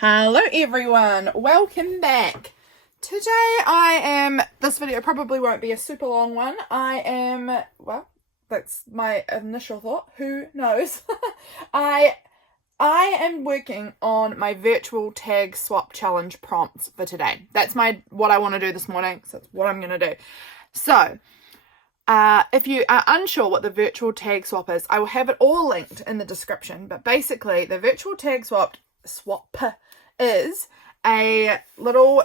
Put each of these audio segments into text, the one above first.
Hello everyone, welcome back. This video probably won't be a super long one. That's my initial thought, who knows. I am working on my virtual tag swap challenge prompts for today. That's what I want to do this morning, so that's what I'm going to do. So, if you are unsure what the virtual tag swap is, I will have it all linked in the description, but basically the virtual tag swap is a little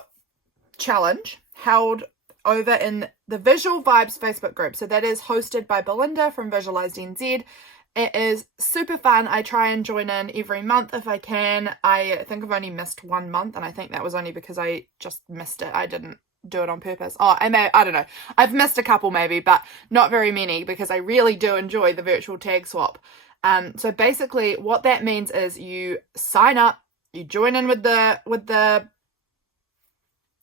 challenge held over in the Visual Vibes Facebook group. So that is hosted by Belinda from Visualized NZ. It is super fun. I try and join in every month if I can. I think I've only missed 1 month, and I think that was only because I just missed it. I didn't do it on purpose. I don't know. I've missed a couple maybe, but not very many because I really do enjoy the virtual tag swap. So basically what that means is you sign up, you join in with the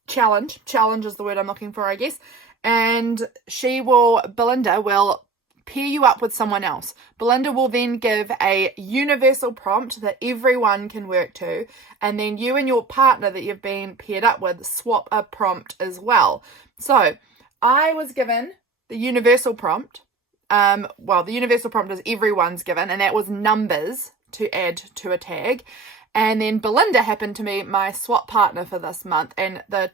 challenge. Challenge is the word I'm looking for, I guess. And Belinda will pair you up with someone else. Belinda will then give a universal prompt that everyone can work to. And then you and your partner that you've been paired up with swap a prompt as well. So I was given the universal prompt. The universal prompt is everyone's given, and that was numbers to add to a tag. And then Belinda happened to be my swap partner for this month, and the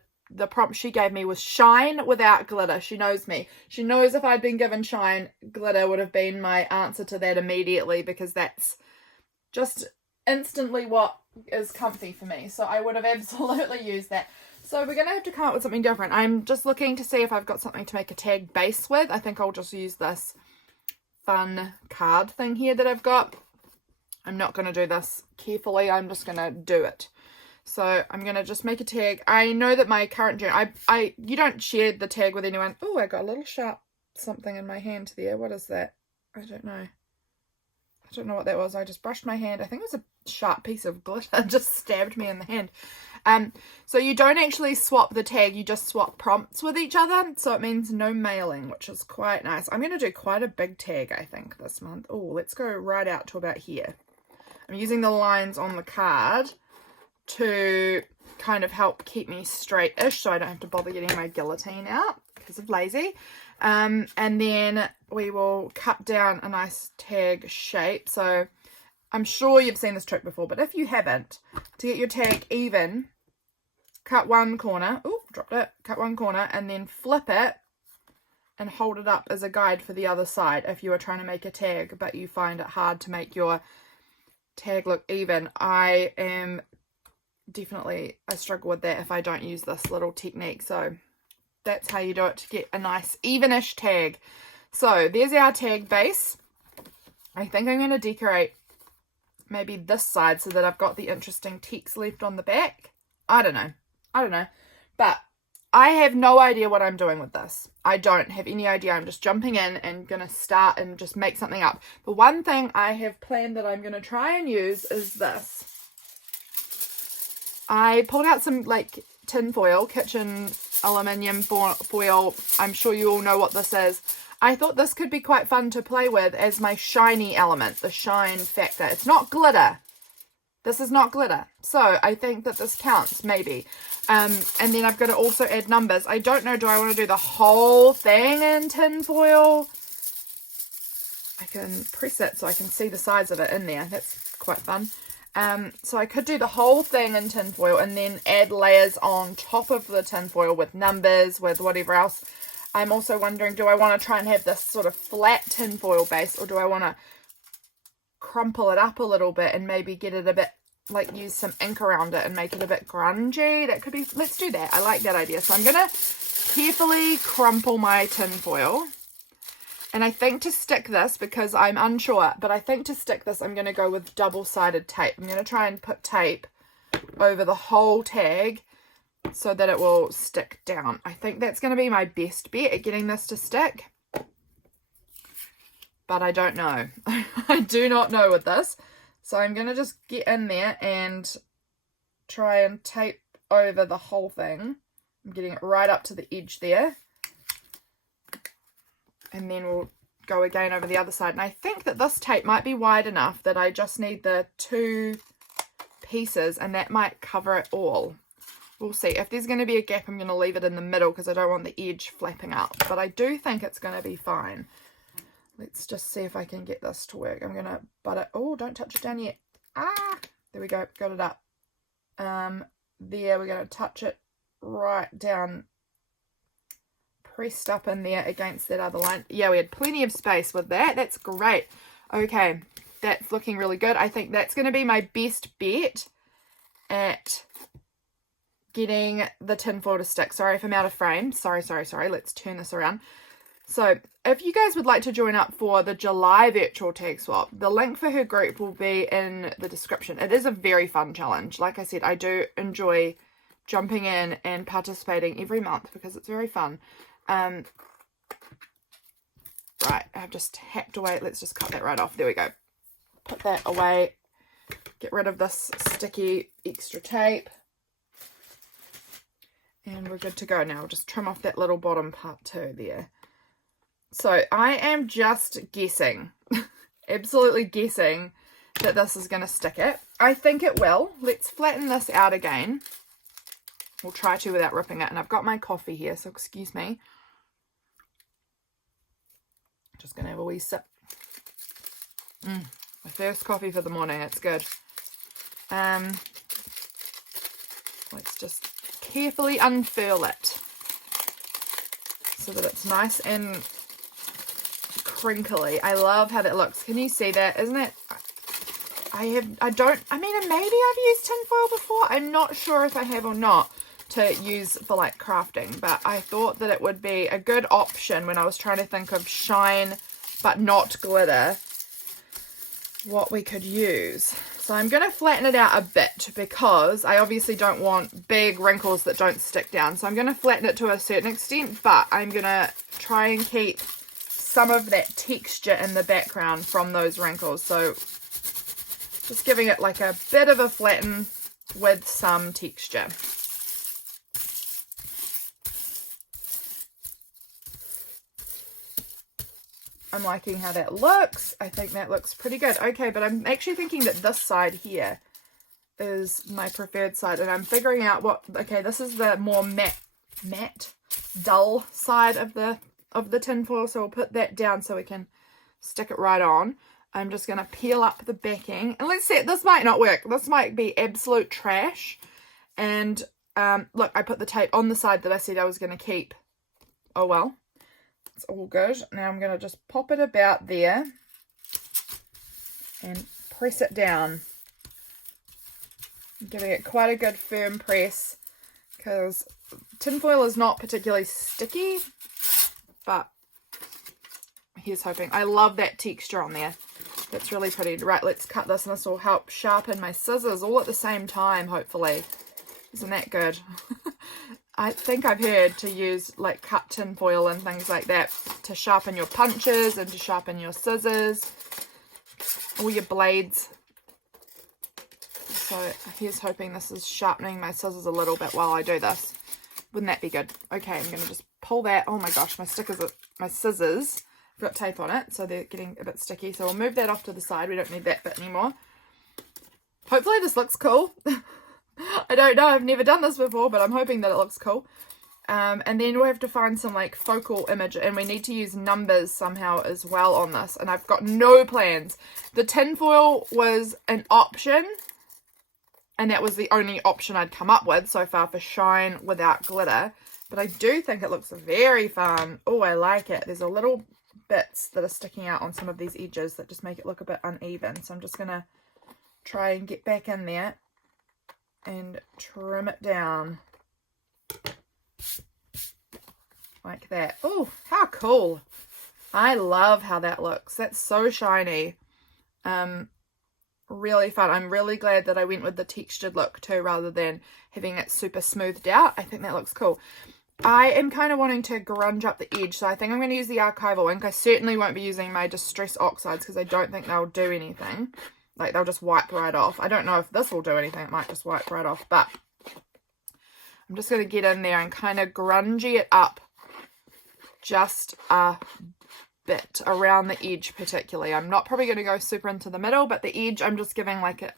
prompt she gave me was shine without glitter. She knows me. She knows if I'd been given shine, glitter would have been my answer to that immediately, because that's just instantly what is comfy for me. So I would have absolutely used that. So we're going to have to come up with something different. I'm just looking to see if I've got something to make a tag base with. I think I'll just use this fun card thing here that I've got. I'm not going to do this carefully. I'm just going to do it. So I'm going to just make a tag. I know that my current journal, you don't share the tag with anyone. Oh, I got a little sharp something in my hand there. What is that? I don't know. I don't know what that was. I just brushed my hand. I think it was a sharp piece of glitter. Just stabbed me in the hand. So you don't actually swap the tag. You just swap prompts with each other. So it means no mailing, which is quite nice. I'm going to do quite a big tag, I think, this month. Oh, let's go right out to about here. I'm using the lines on the card to kind of help keep me straight-ish, so I don't have to bother getting my guillotine out because of lazy. And then we will cut down a nice tag shape. So I'm sure you've seen this trick before, but if you haven't, to get your tag even, cut one corner. Oh, dropped it. Cut one corner and then flip it and hold it up as a guide for the other side if you are trying to make a tag, but you find it hard to make your tag look even. I struggle with that if I don't use this little technique. So that's how you do it to get a nice evenish tag. So there's our tag base. I think I'm going to decorate maybe this side so that I've got the interesting text left on the back. I don't know. But I have no idea what I'm doing with this. I don't have any idea. I'm just jumping in and going to start and just make something up. The one thing I have planned that I'm going to try and use is this. I pulled out some tin foil, kitchen aluminium foil. I'm sure you all know what this is. I thought this could be quite fun to play with as my shiny element, the shine factor. It's not glitter. This is not glitter. So I think that this counts, maybe. And then I've got to also add numbers. I don't know, do I want to do the whole thing in tin foil? I can press it so I can see the size of it in there. That's quite fun. So I could do the whole thing in tin foil and then add layers on top of the tin foil with numbers, with whatever else. I'm also wondering, do I want to try and have this sort of flat tin foil base, or do I want to crumple it up a little bit and maybe get it a bit, use some ink around it and make it a bit grungy? That could be, let's do that. I like that idea. So I'm going to carefully crumple my tin foil. And I think to stick this, because I'm unsure, but I think to stick this, I'm going to go with double-sided tape. I'm going to try and put tape over the whole tag so that it will stick down. I think that's going to be my best bet at getting this to stick. But I don't know. I do not know with this. So I'm going to just get in there and try and tape over the whole thing. I'm getting it right up to the edge there. And then we'll go again over the other side. And I think that this tape might be wide enough that I just need the two pieces, and that might cover it all. We'll see. If there's going to be a gap, I'm going to leave it in the middle because I don't want the edge flapping up. But I do think it's going to be fine. Let's just see if I can get this to work. I'm going to butt it. Oh, don't touch it down yet. Ah, there we go. Got it up. There, we're going to touch it right down. Pressed up in there against that other line. Yeah, we had plenty of space with that. That's great. Okay, that's looking really good. I think that's going to be my best bet at getting the tinfoil to stick. Sorry if I'm out of frame. Sorry. Let's turn this around. So if you guys would like to join up for the July virtual tag swap, the link for her group will be in the description. It is a very fun challenge. Like I said, I do enjoy jumping in and participating every month because it's very fun. Right, I've just hacked away. Let's just cut that right off. There we go. Put that away. Get rid of this sticky extra tape. And we're good to go now. We'll just trim off that little bottom part too there. So I am just guessing, absolutely guessing that this is going to stick it. I think it will. Let's flatten this out again. We'll try to without ripping it. And I've got my coffee here, so excuse me. Just going to have a wee sip. My first coffee for the morning. It's good. Let's just carefully unfurl it so that it's nice and crinkly. I love how that looks. Can you see that? Isn't it? Maybe I've used tinfoil before. I'm not sure if I have or not to use for like crafting, but I thought that it would be a good option when I was trying to think of shine but not glitter, what we could use. So I'm going to flatten it out a bit because I obviously don't want big wrinkles that don't stick down. So I'm going to flatten it to a certain extent, but I'm going to try and keep some of that texture in the background from those wrinkles. So just giving it like a bit of a flatten with some texture. I'm liking how that looks. I think that looks pretty good. Okay, but I'm actually thinking that this side here is my preferred side. And I'm figuring out what... Okay, this is the more matte, dull side of the tinfoil. So we'll put that down so we can stick it right on. I'm just going to peel up the backing. And let's see, this might not work. This might be absolute trash. And look, I put the tape on the side that I said I was going to keep. Oh, well. It's all good. Now I'm going to just pop it about there and press it down. I'm giving it quite a good firm press because tinfoil is not particularly sticky, but here's hoping. I love that texture on there. That's really pretty. Right, let's cut this and this will help sharpen my scissors all at the same time, hopefully. Isn't that good? I think I've heard to use like cut tin foil and things like that to sharpen your punches and to sharpen your scissors or your blades. So here's hoping this is sharpening my scissors a little bit while I do this. Wouldn't that be good? Okay, I'm going to just pull that. Oh my gosh, my scissors, I've got tape on it, so they're getting a bit sticky. So we'll move that off to the side. We don't need that bit anymore. Hopefully this looks cool. I don't know, I've never done this before, but I'm hoping that it looks cool. And then we'll have to find some like focal image, and we need to use numbers somehow as well on this. And I've got no plans. The tinfoil was an option, and that was the only option I'd come up with so far for shine without glitter. But I do think it looks very fun. Oh, I like it. There's a little bits that are sticking out on some of these edges that just make it look a bit uneven. So I'm just going to try and get back in there and trim it down like that. Oh, how cool. I love how that looks. That's so shiny. Really fun. I'm really glad that I went with the textured look too rather than having it super smoothed out. I think that looks cool. I am kind of wanting to grunge up the edge, so I think I'm going to use the archival ink. I certainly won't be using my Distress Oxides because I don't think they'll do anything. Like, they'll just wipe right off. I don't know if this will do anything. It might just wipe right off. But I'm just going to get in there and kind of grungy it up just a bit around the edge particularly. I'm not probably going to go super into the middle, but the edge I'm just giving like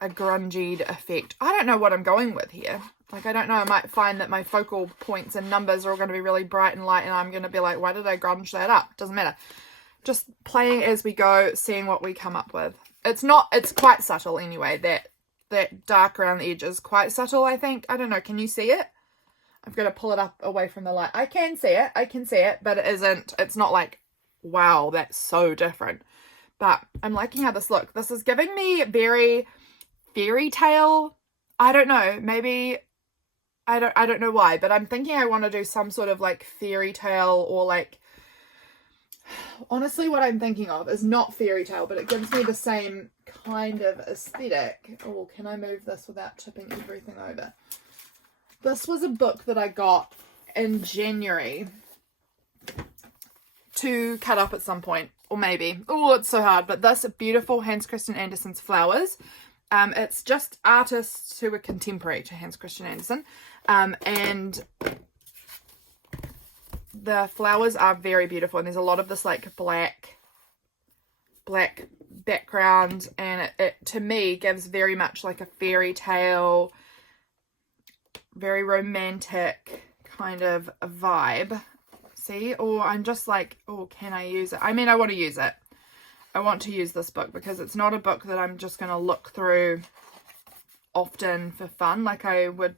a grungy effect. I don't know what I'm going with here. Like, I don't know, I might find that my focal points and numbers are all going to be really bright and light, and I'm going to be like, why did I grunge that up? Doesn't matter. Just playing as we go, seeing what we come up with. It's quite subtle anyway. That dark around the edge is quite subtle, I think. I don't know, can you see it? I've got to pull it up away from the light. I can see it, but it's not like, wow, that's so different. But I'm liking how this looks. This is giving me very fairy tale. I don't know, maybe, I don't know why, but I'm thinking I want to do some sort of like fairy tale, or like, honestly what I'm thinking of is not fairy tale, but it gives me the same kind of aesthetic. Oh, can I move this without tipping everything over? This was a book that I got in January to cut up at some point, or maybe. Oh, it's so hard. But this beautiful Hans Christian Andersen's Flowers. It's just artists who were contemporary to Hans Christian Andersen. And the flowers are very beautiful. And there's a lot of this like black background. And it to me gives very much like a fairy tale, very romantic kind of a vibe. See? Or I'm just like, oh, can I use it? I mean, I want to use it. I want to use this book because it's not a book that I'm just going to look through often for fun. Like I would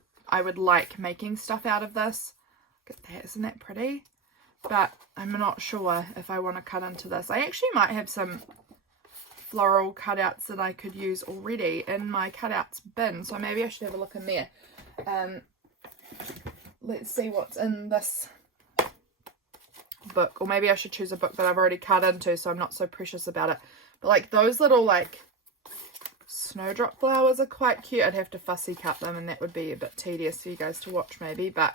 like making stuff out of this. Look at that. Isn't that pretty? But I'm not sure if I want to cut into this. I actually might have some floral cutouts that I could use already in my cutouts bin. So maybe I should have a look in there. Let's see what's in this book, or maybe I should choose a book that I've already cut into so I'm not so precious about it. But like those little like snowdrop flowers are quite cute. I'd have to fussy cut them and that would be a bit tedious for you guys to watch maybe, but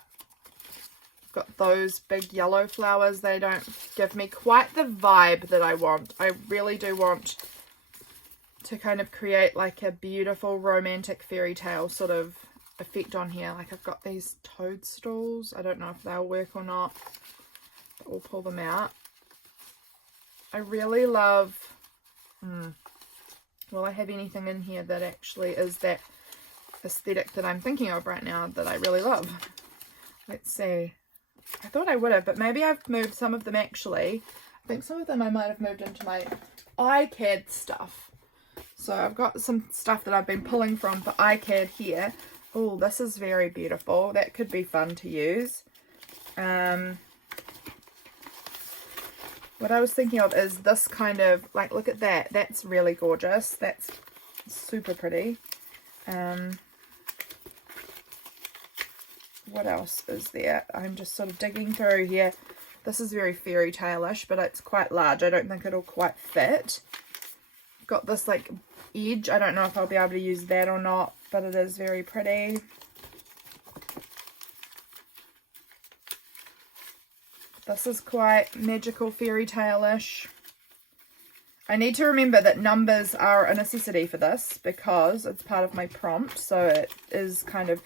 I've got those big yellow flowers. They don't give me quite the vibe that I want. I really do want to kind of create like a beautiful romantic fairy tale sort of effect on here. Like I've got these toadstools. I don't know if they'll work or not. We'll pull them out. I really love, will I have anything in here that actually is that aesthetic that I'm thinking of right now that I really love? Let's see. I thought I would have, but maybe I've moved some of them actually. I think some of them I might have moved into my iCAD stuff. So I've got some stuff that I've been pulling from for iCAD here. Oh, this is very beautiful. That could be fun to use. What I was thinking of is this kind of, like, look at that. That's really gorgeous. That's super pretty. What else is there? I'm just sort of digging through here. This is very fairy tale-ish, but it's quite large. I don't think it'll quite fit. Got this, like, edge. I don't know if I'll be able to use that or not, but it is very pretty. This is quite magical fairy tale-ish. I need to remember that numbers are a necessity for this because it's part of my prompt. So it is kind of,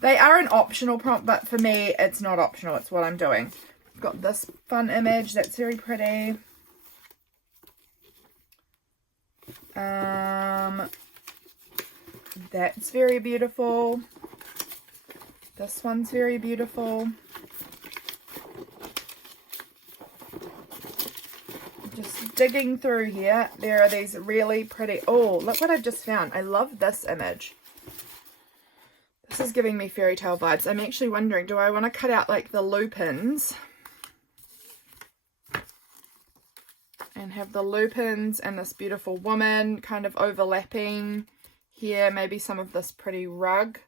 they are an optional prompt, but for me, it's not optional. It's what I'm doing. I've got this fun image that's very pretty. That's very beautiful. This one's very beautiful. Just digging through here, there are these really pretty, oh, look what I've just found. I love this image. This is giving me fairy tale vibes. I'm actually wondering, do I want to cut out like the lupins and have the lupins and this beautiful woman kind of overlapping here, maybe some of this pretty rug.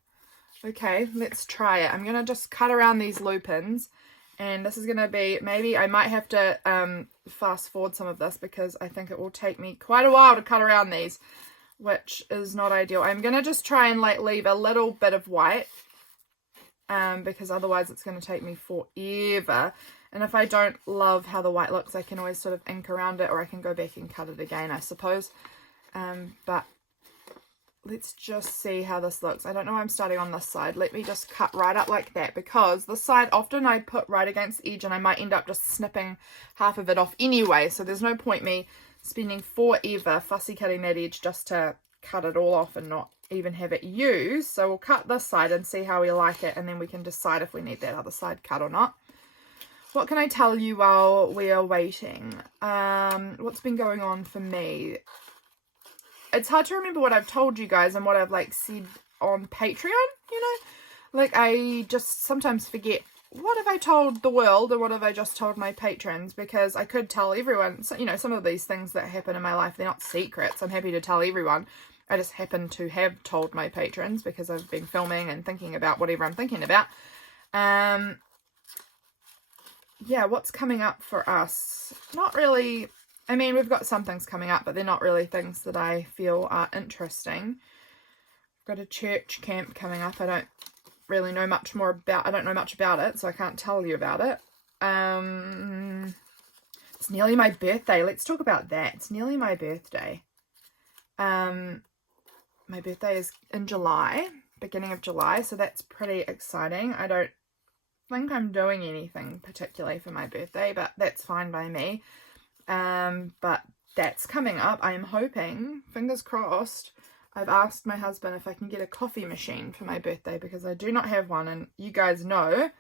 Okay, let's try it. I'm going to just cut around these lupins. And this is going to be, maybe I might have to fast forward some of this because I think it will take me quite a while to cut around these, which is not ideal. I'm going to just try and like leave a little bit of white because otherwise it's going to take me forever. And if I don't love how the white looks, I can always sort of ink around it, or I can go back and cut it again, I suppose. But let's just see how this looks. I don't know why I'm starting on this side. Let me just cut right up like that, because this side often I put right against the edge and I might end up just snipping half of it off anyway. So there's no point me spending forever fussy cutting that edge just to cut it all off and not even have it used. So we'll cut this side and see how we like it, and then we can decide if we need that other side cut or not. What can I tell you while we are waiting? What's been going on for me? It's hard to remember what I've told you guys and what I've like said on Patreon, you know? Like I just sometimes forget, what have I told the world and what have I just told my patrons? Because I could tell everyone, so, you know, some of these things that happen in my life, they're not secrets. I'm happy to tell everyone. I just happen to have told my patrons because I've been filming and thinking about whatever I'm thinking about. Yeah, what's coming up for us? Not really. I mean, we've got some things coming up, but they're not really things that I feel are interesting. Got a church camp coming up. I don't really know much more about, I don't know much about it, so I can't tell you about it. It's nearly my birthday. Let's talk about that. It's nearly my birthday. My birthday is in July, beginning of July, so that's pretty exciting. I don't think I'm doing anything particularly for my birthday, but that's fine by me. But that's coming up. I am hoping, fingers crossed. I've asked my husband if I can get a coffee machine for my birthday because I do not have one, and you guys know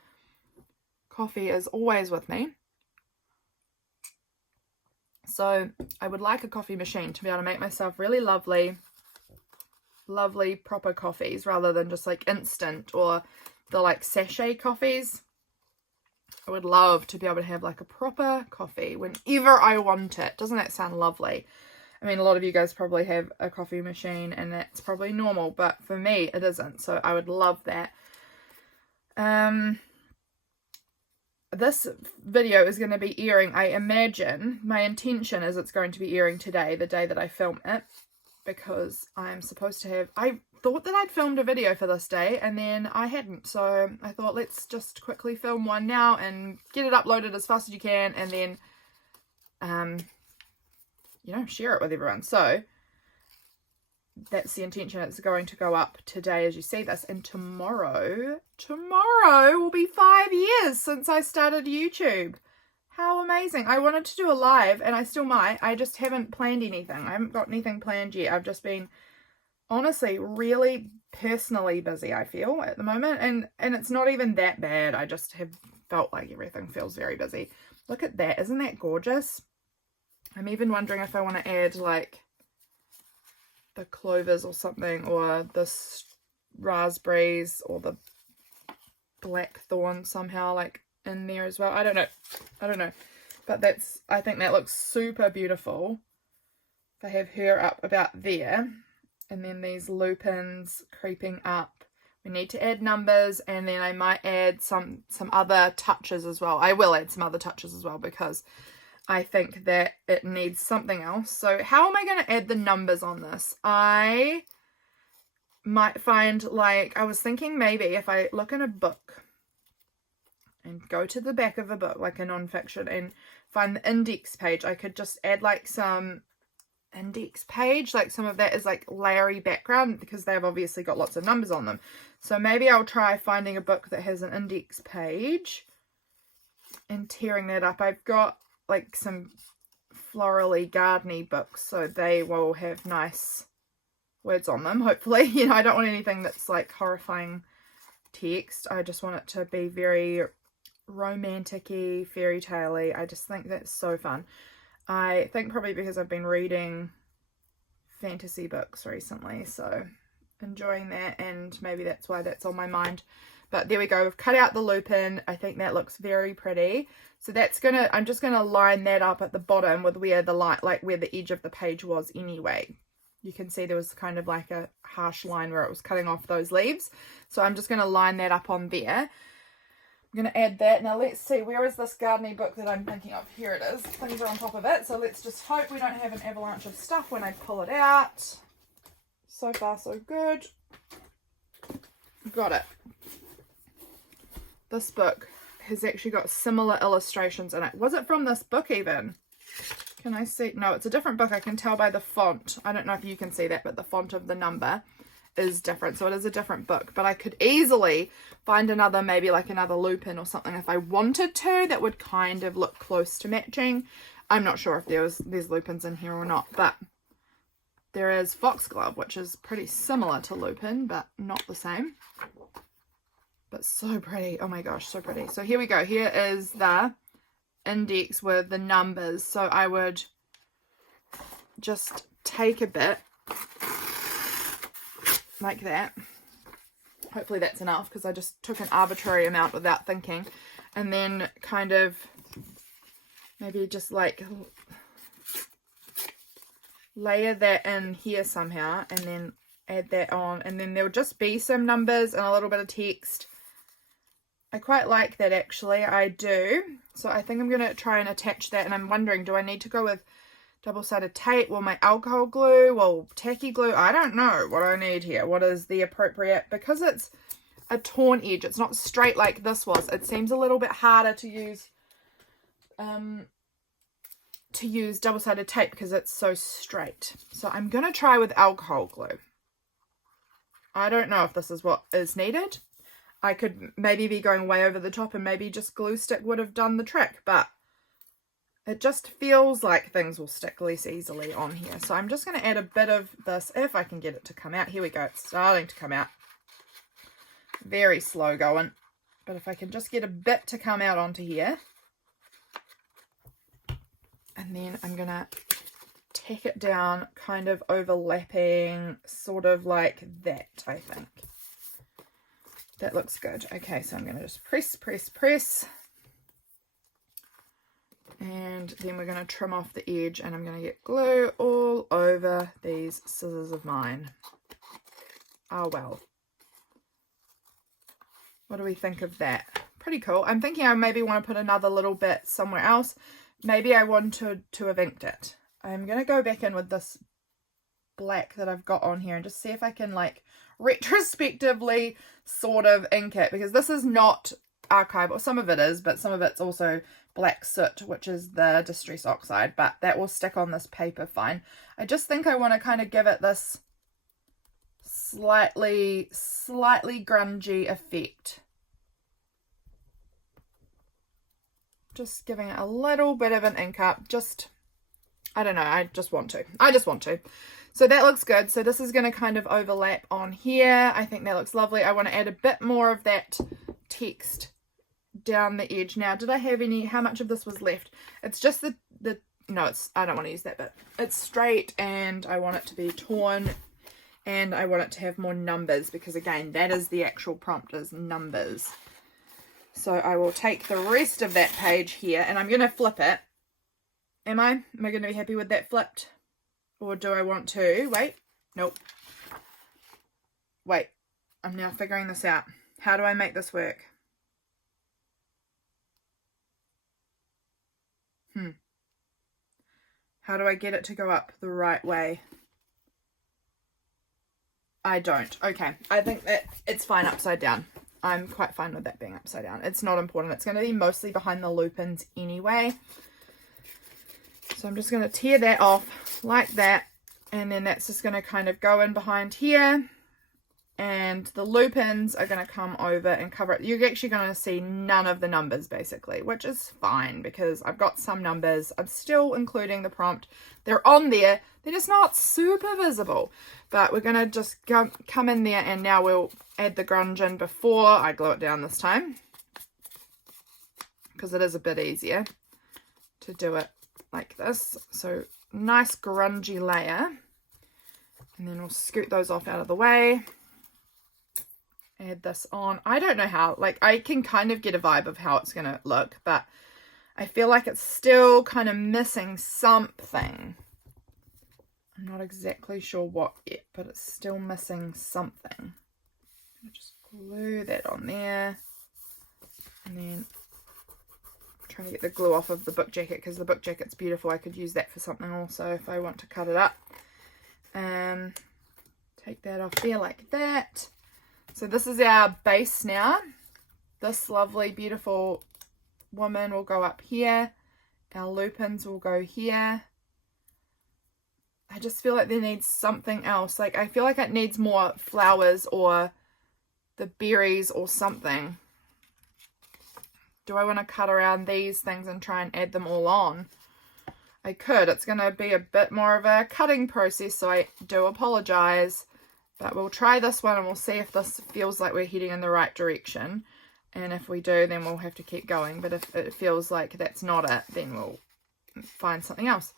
coffee is always with me. So I would like a coffee machine to be able to make myself really lovely proper coffees rather than just like instant or the like sachet coffees. I would love to be able to have like a proper coffee whenever I want it. Doesn't that sound lovely? I mean, a lot of you guys probably have a coffee machine and that's probably normal, but for me it isn't. So I would love that. This video is going to be airing, I imagine, my intention is it's going to be airing today, the day that I film it, because I'm supposed to have, I thought that I'd filmed a video for this day and then I hadn't, so I thought let's just quickly film one now and get it uploaded as fast as you can, and then you know, share it with everyone. So that's the intention. It's going to go up today as you see this, and tomorrow will be 5 years since I started YouTube. How amazing. I wanted to do a live, and I still might. I just haven't planned anything. I haven't got anything planned yet. I've just been, honestly, really personally busy, I feel, at the moment. And it's not even that bad. I just have felt like everything feels very busy. Look at that. Isn't that gorgeous? I'm even wondering if I want to add, like, the clovers or something, or the raspberries, or the blackthorn somehow, like, in there as well. I don't know, but that's, I think that looks super beautiful. If I have her up about there, and then these lupins creeping up, we need to add numbers, and then I might add some other touches as well. I will add some other touches as well because I think that it needs something else. So how am I going to add the numbers on this? I might find, like, I was thinking maybe if I look in a book and go to the back of a book, like a non-fiction, and find the index page, I could just add like some index page, like some of that is like layery background because they've obviously got lots of numbers on them. So maybe I'll try finding a book that has an index page and tearing that up. I've got like some florally gardeny books, so they will have nice words on them, hopefully. You know, I don't want anything that's like horrifying text. I just want it to be very romantic-y, fairy tale-y. I just think that's so fun. I think probably because I've been reading fantasy books recently, so enjoying that, and maybe that's why that's on my mind. But there we go, we've cut out the lupin. I think that looks very pretty. So that's gonna, I'm just gonna line that up at the bottom with where the light, like where the edge of the page was anyway. You can see there was kind of like a harsh line where it was cutting off those leaves. So I'm just gonna line that up on there. I'm gonna add that. Now let's see, where is this gardeny book that I'm thinking of? Here it is. Things are on top of it. So let's just hope we don't have an avalanche of stuff when I pull it out. So far so good. Got it. This book has actually got similar illustrations in it. Was it from this book even? Can I see? No, it's a different book. I can tell by the font. I don't know if you can see that, but the font of the number is different. So it is a different book. But I could easily find another, maybe like another lupin or something if I wanted to, that would kind of look close to matching. I'm not sure if there's lupins in here or not, but there is foxglove, which is pretty similar to lupin, but not the same. But so pretty. Oh my gosh, so pretty. So here we go. Here is the index with the numbers. So I would just take a bit like that. Hopefully that's enough, because I just took an arbitrary amount without thinking. And then kind of maybe just like layer that in here somehow, and then add that on, and then there'll just be some numbers and a little bit of text. I quite like that, actually. I do. So I think I'm going to try and attach that, and I'm wondering, do I need to go with double-sided tape, or my alcohol glue, or tacky glue? I don't know what I need here. What is the appropriate, because it's a torn edge, it's not straight like this was. It seems a little bit harder to use double-sided tape because it's so straight. So I'm going to try with alcohol glue. I don't know if this is what is needed. I could maybe be going way over the top, and maybe just glue stick would have done the trick, but it just feels like things will stick less easily on here. So I'm just going to add a bit of this, if I can get it to come out. Here we go. It's starting to come out. Very slow going. But if I can just get a bit to come out onto here. And then I'm going to tack it down, kind of overlapping, sort of like that, I think. That looks good. Okay, so I'm going to just press, press, press. And then we're going to trim off the edge, and I'm going to get glue all over these scissors of mine. Oh, well. What do we think of that? Pretty cool. I'm thinking I maybe want to put another little bit somewhere else. Maybe I wanted to have inked it. I'm going to go back in with this black that I've got on here and just see if I can, like, retrospectively sort of ink it, because this is not archive, or some of it is, but some of it's also black soot, which is the distress oxide, but that will stick on this paper fine. I just think I want to kind of give it this slightly grungy effect. Just giving it a little bit of an ink up. Just, I don't know, I just want to. So that looks good. So this is going to kind of overlap on here. I think that looks lovely. I want to add a bit more of that text down the edge. Now, did I have any, how much of this was left? It's just no, I don't want to use that bit. It's straight, and I want it to be torn, and I want it to have more numbers, because again, that is the actual prompt, is numbers. So I will take the rest of that page here, and I'm going to flip it. Am I going to be happy with that flipped? Or do I want to, wait, nope. Wait, I'm now figuring this out. How do I make this work? How do I get it to go up the right way? I don't. Okay, I think that it's fine upside down. I'm quite fine with that being upside down. It's not important. It's going to be mostly behind the lupins anyway. So I'm just going to tear that off like that. And then that's just going to kind of go in behind here. And the lupins are going to come over and cover it. You're actually going to see none of the numbers, basically, which is fine, because I've got some numbers. I'm still including the prompt. They're on there. They're just not super visible. But we're going to just come in there, and now we'll add the grunge in before I glue it down this time, because it is a bit easier to do it like this. So nice grungy layer. And then we'll scoot those off out of the way. Add this on. I don't know how, like, I can kind of get a vibe of how it's going to look, but I feel like it's still kind of missing something. I'm not exactly sure what yet, but it's still missing something. I'll just glue that on there. And then I'm trying to get the glue off of the book jacket, because the book jacket's beautiful. I could use that for something also if I want to cut it up. Take that off there like that. So this is our base now. This lovely, beautiful woman will go up here. Our lupins will go here. I just feel like there needs something else. Like, I feel like it needs more flowers or the berries or something. Do I want to cut around these things and try and add them all on? I could. It's going to be a bit more of a cutting process, so I do apologize. But we'll try this one and we'll see if this feels like we're heading in the right direction. And if we do, then we'll have to keep going. But if it feels like that's not it, then we'll find something else.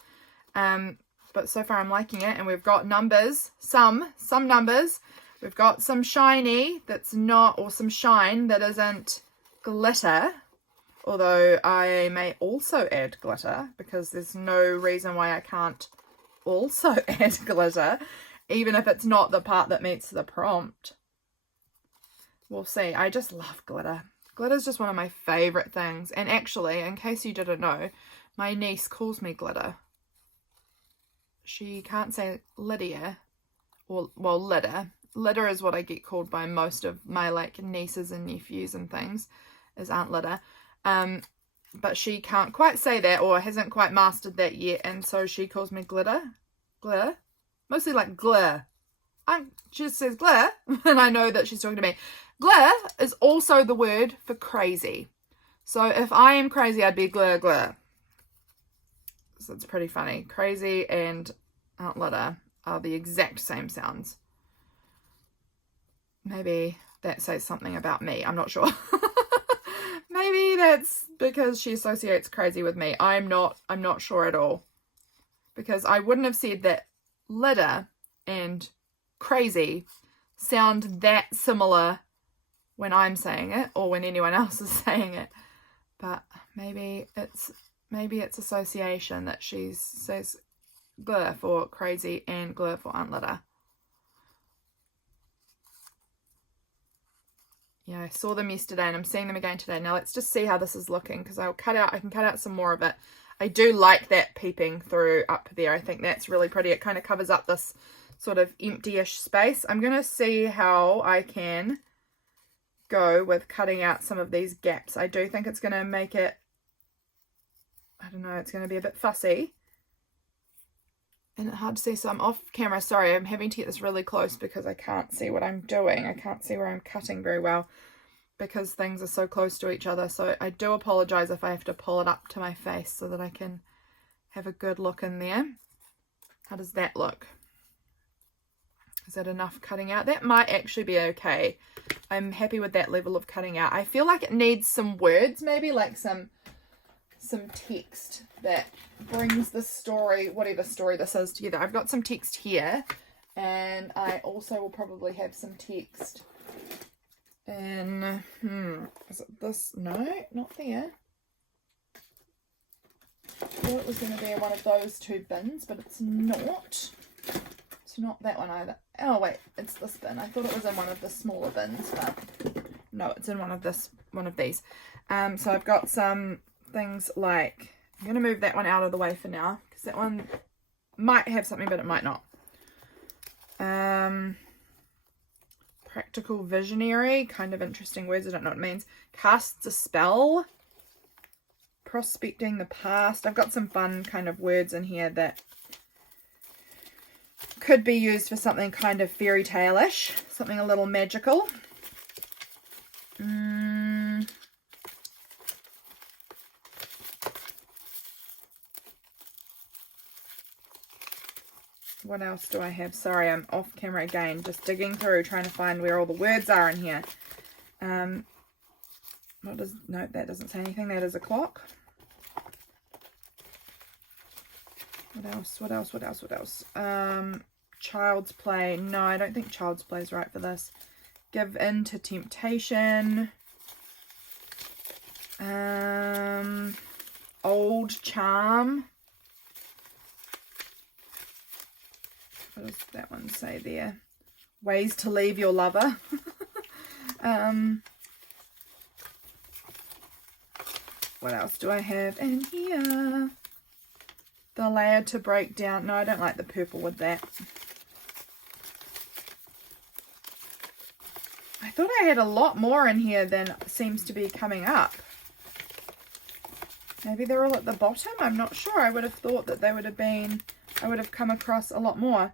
But so far I'm liking it. And we've got numbers, some numbers. We've got some shiny that's not, or some shine that isn't glitter. Although I may also add glitter, because there's no reason why I can't also add glitter, even if it's not the part that meets the prompt. We'll see. I just love glitter. Glitter is just one of my favourite things. And actually, in case you didn't know, my niece calls me Glitter. She can't say Lydia, or, well, Litter. Litter is what I get called by most of my, like, nieces and nephews and things, is Aunt Litter. But she can't quite say that, or hasn't quite mastered that yet, and so she calls me Glitter. Glitter. Mostly like Glare. She just says Glare, and I know that she's talking to me. Glare is also the word for crazy. So if I am crazy, I'd be glare, glare. So it's pretty funny. Crazy and Aunt Litter are the exact same sounds. Maybe that says something about me. I'm not sure. Maybe that's because she associates crazy with me. I'm not sure at all. Because I wouldn't have said that litter and crazy sound that similar when I'm saying it or when anyone else is saying it. But maybe it's association that she says glare for crazy and glare for Aunt Litter. Yeah, I saw them yesterday and I'm seeing them again today. Now let's just see how this is looking, because I can cut out some more of it. I do like that peeping through up there. I think that's really pretty. It kind of covers up this sort of empty-ish space. I'm going to see how I can go with cutting out some of these gaps. I do think it's going to make it, I don't know, it's going to be a bit fussy. And it's hard to see, so I'm off camera. Sorry, I'm having to get this really close because I can't see what I'm doing. I can't see where I'm cutting very well because things are so close to each other. So I do apologise if I have to pull it up to my face so that I can have a good look in there. How does that look? Is that enough cutting out? That might actually be okay. I'm happy with that level of cutting out. I feel like it needs some words, maybe like some text that brings the story, whatever story this is, together. I've got some text here, and I also will probably have some text in, is it this? No, not there. I thought it was going to be one of those two bins, but it's not. It's not that one either. Oh wait, it's this bin. I thought it was in one of the smaller bins, but no, it's in one of these. So I've got some things like, I'm going to move that one out of the way for now, because that one might have something, but it might not. Practical visionary, kind of interesting words, I don't know what it means. Casts a spell. Prospecting the past. I've got some fun kind of words in here that could be used for something kind of fairy tale-ish, something a little magical. What else do I have? Sorry, I'm off camera again, just digging through, trying to find where all the words are in here. No, that doesn't say anything. That is a clock. What else? Child's play. No, I don't think child's play is right for this. Give in to temptation. Old charm. What does that one say there? Ways to leave your lover. What else do I have in here? The layer to break down. No, I don't like the purple with that. I thought I had a lot more in here than seems to be coming up. Maybe they're all at the bottom? I'm not sure. I would have thought that they would have been, I would have come across a lot more.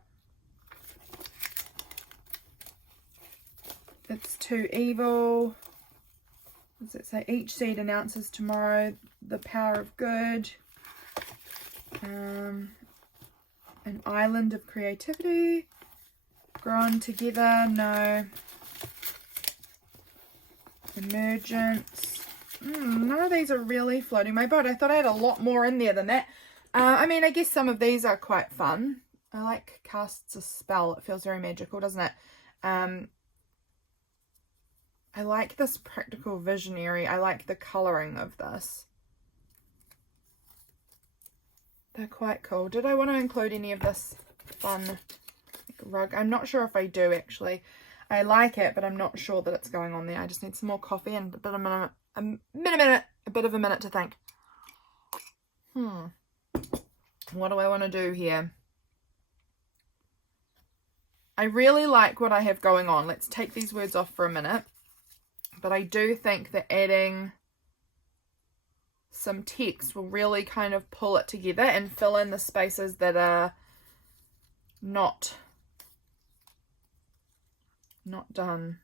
It's too evil. What does it say? Each seed announces tomorrow the power of good. An island of creativity. Grown together, no. Emergence. None of these are really floating my boat. I thought I had a lot more in there than that. I mean, I guess some of these are quite fun. I like casts a spell. It feels very magical, doesn't it? I like this practical visionary. I like the colouring of this. They're quite cool. Did I want to include any of this fun rug? I'm not sure if I do, actually. I like it, but I'm not sure that it's going on there. I just need some more coffee and a bit of a minute to think. What do I want to do here? I really like what I have going on. Let's take these words off for a minute. But I do think that adding some text will really kind of pull it together and fill in the spaces that are not done.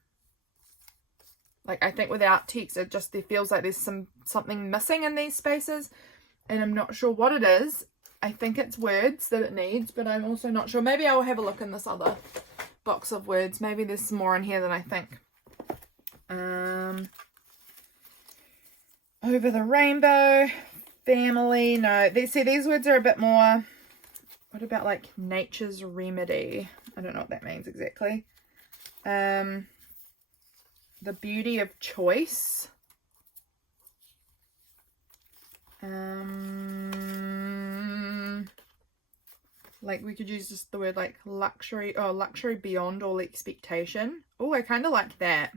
Like, I think without text, it just, there feels like there's something missing in these spaces, and I'm not sure what it is. I think it's words that it needs, but I'm also not sure. Maybe I'll have a look in this other box of words. Maybe there's some more in here than I think. Over the rainbow, family, no. These words are a bit more, what about like nature's remedy? I don't know what that means exactly. The beauty of choice. Like we could use just the word like luxury, or luxury beyond all expectation. Oh, I kind of like that.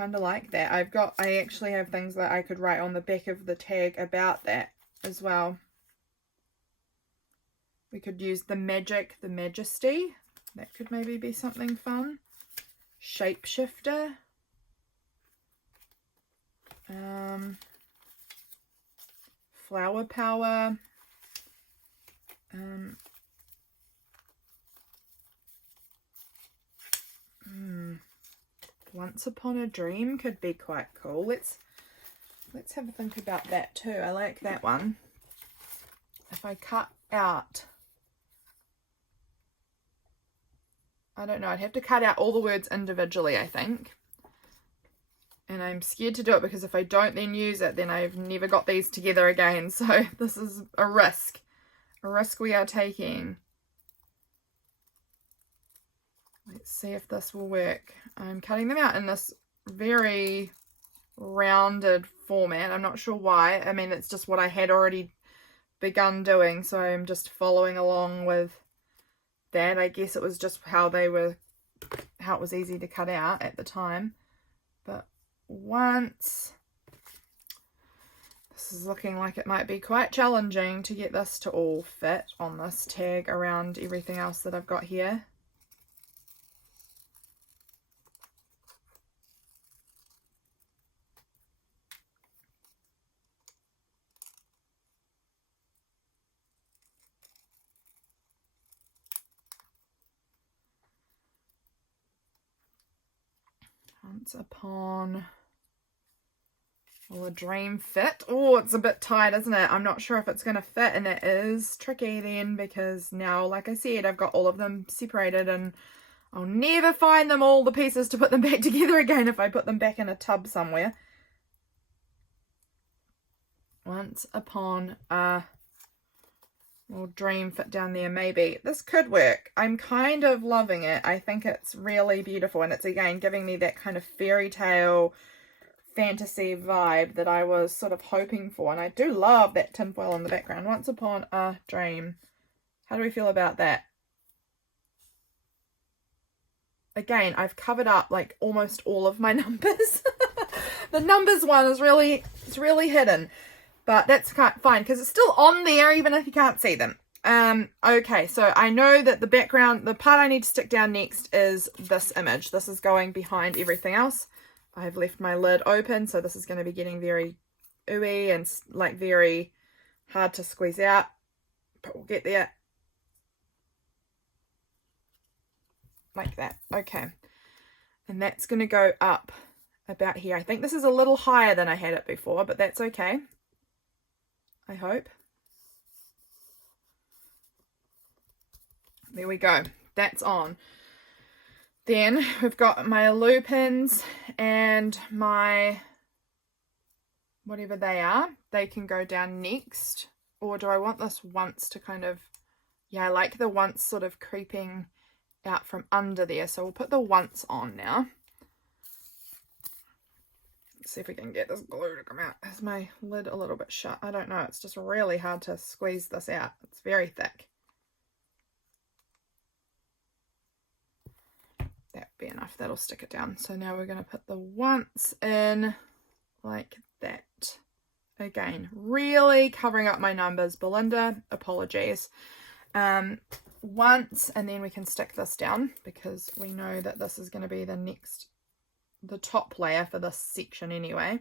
I actually have things that I could write on the back of the tag about that as well. We could use the magic, the majesty. That could maybe be something fun. Shapeshifter. Flower power. Once upon a dream could be quite cool. Let's have a think about that too. I like that one. If I cut out, I don't know, I'd have to cut out all the words individually, I think. And I'm scared to do it because if I don't then use it, then I've never got these together again. So this is a risk. A risk we are taking. Let's see if this will work. I'm cutting them out in this very rounded format. I'm not sure why. I mean, it's just what I had already begun doing, so I'm just following along with that. I guess it was just how it was easy to cut out at the time. But once, this is looking like it might be quite challenging to get this to all fit on this tag around everything else that I've got here. Once upon, will a dream fit? Oh, it's a bit tight, isn't it? I'm not sure if it's going to fit, and it is tricky then because now, like I said, I've got all of them separated and I'll never find them all the pieces to put them back together again if I put them back in a tub somewhere. Once upon a, will dream fit down there? Maybe. This could work. I'm kind of loving it. I think it's really beautiful, and it's again giving me that kind of fairy tale fantasy vibe that I was sort of hoping for, and I do love that tinfoil in the background. Once upon a dream. How do we feel about that? Again, I've covered up like almost all of my numbers. The numbers one is really, it's really hidden. But that's fine because it's still on there even if you can't see them. Okay, so I know that the background, the part I need to stick down next is this image. This is going behind everything else. I've left my lid open, so this is going to be getting very ooey and like very hard to squeeze out. But we'll get there. Like that. Okay. And that's going to go up about here. I think this is a little higher than I had it before, but that's okay. I hope. There we go. That's on. Then we've got my lupins and my whatever they are. They can go down next. Or do I want this once to kind of... Yeah, I like the once sort of creeping out from under there. So we'll put the once on now. Let's see if we can get this glue to come out. Is my lid a little bit shut? I don't know. It's just really hard to squeeze this out. It's very thick. That'd be enough. That'll stick it down. So now we're going to put the once in like that. Again, really covering up my numbers. Belinda, apologies. Once, and then we can stick this down because we know that this is going to be the top layer for this section anyway.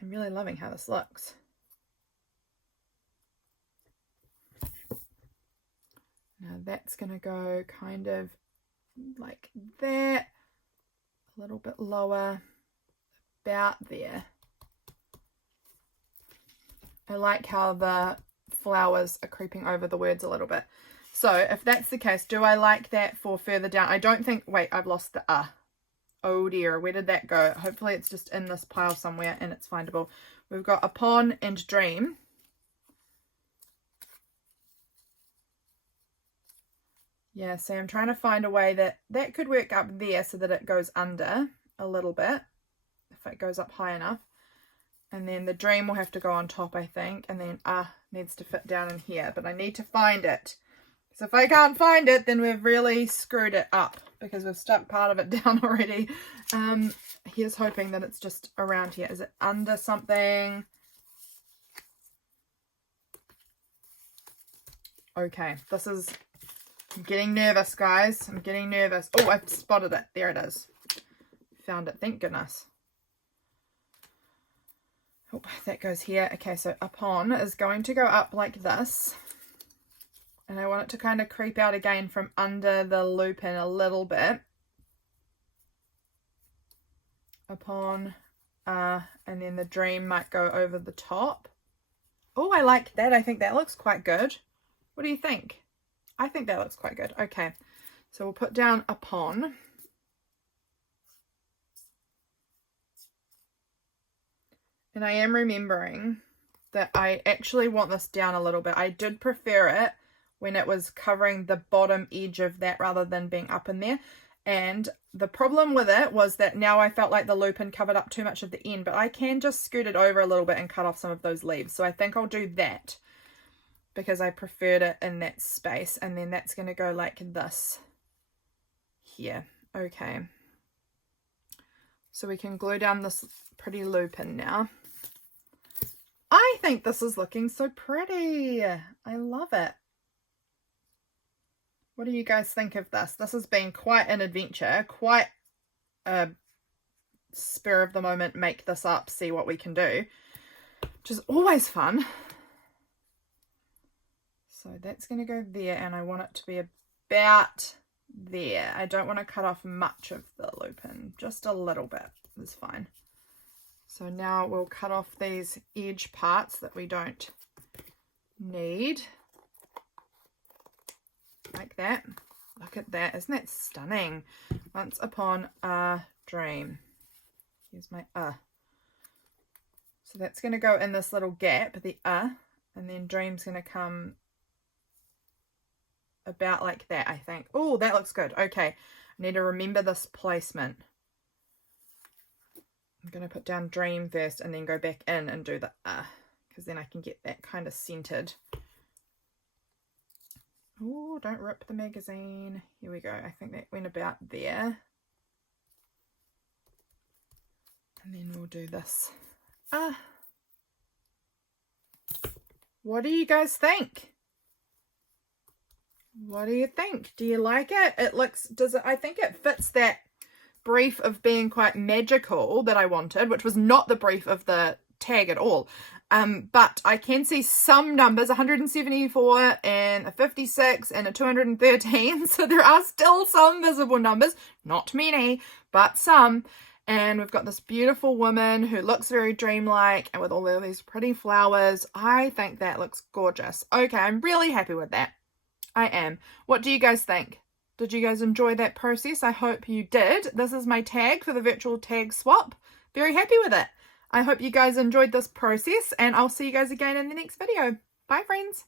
I'm really loving how this looks. Now that's going to go kind of like that, a little bit lower, about there. I like how the flowers are creeping over the words a little bit. So if that's the case, do I like that for further down? I don't think, wait, I've lost the oh dear, where did that go? Hopefully it's just in this pile somewhere and it's findable. We've got upon and dream. Yeah, so I'm trying to find a way that could work up there so that it goes under a little bit, if it goes up high enough. And then the dream will have to go on top, I think. And then needs to fit down in here, but I need to find it. So if I can't find it, then we've really screwed it up because we've stuck part of it down already. Here's hoping that it's just around here. Is it under something? Okay, I'm getting nervous, guys. I'm getting nervous. Oh, I've spotted it. There it is. Found it. Thank goodness. Oh, that goes here. Okay, so upon is going to go up like this. And I want it to kind of creep out again from under the lupin a little bit. Upon, and then the dream might go over the top. Oh, I like that. I think that looks quite good. What do you think? I think that looks quite good. Okay, so we'll put down upon. And I am remembering that I actually want this down a little bit. I did prefer it when it was covering the bottom edge of that rather than being up in there. And the problem with it was that now I felt like the lupin covered up too much of the end, but I can just scoot it over a little bit and cut off some of those leaves. So I think I'll do that because I preferred it in that space. And then that's going to go like this here. Okay. So we can glue down this pretty lupin now. I think this is looking so pretty. I love it. What do you guys think of this? This has been quite an adventure, quite a spur of the moment, make this up, see what we can do, which is always fun. So that's going to go there, and I want it to be about there. I don't want to cut off much of the lupin, just a little bit is fine. So now we'll cut off these edge parts that we don't need. Like that. Look at that. Isn't that stunning? Once upon a dream. Here's my So that's going to go in this little gap, the and then dream's going to come about like that, I think. Oh, that looks good. Okay. I need to remember this placement. I'm going to put down dream first and then go back in and do the because then I can get that kind of centered. Oh, don't rip the magazine. Here we go. I think that went about there. And then we'll do this. What do you guys think? What do you think? Do you like it? It looks, I think it fits that brief of being quite magical that I wanted, which was not the brief of the tag at all. But I can see some numbers, 174 and a 56 and a 213. So there are still some visible numbers, not many, but some. And we've got this beautiful woman who looks very dreamlike and with all of these pretty flowers. I think that looks gorgeous. Okay, I'm really happy with that. I am. What do you guys think? Did you guys enjoy that process? I hope you did. This is my tag for the virtual tag swap. Very happy with it. I hope you guys enjoyed this process, and I'll see you guys again in the next video. Bye, friends.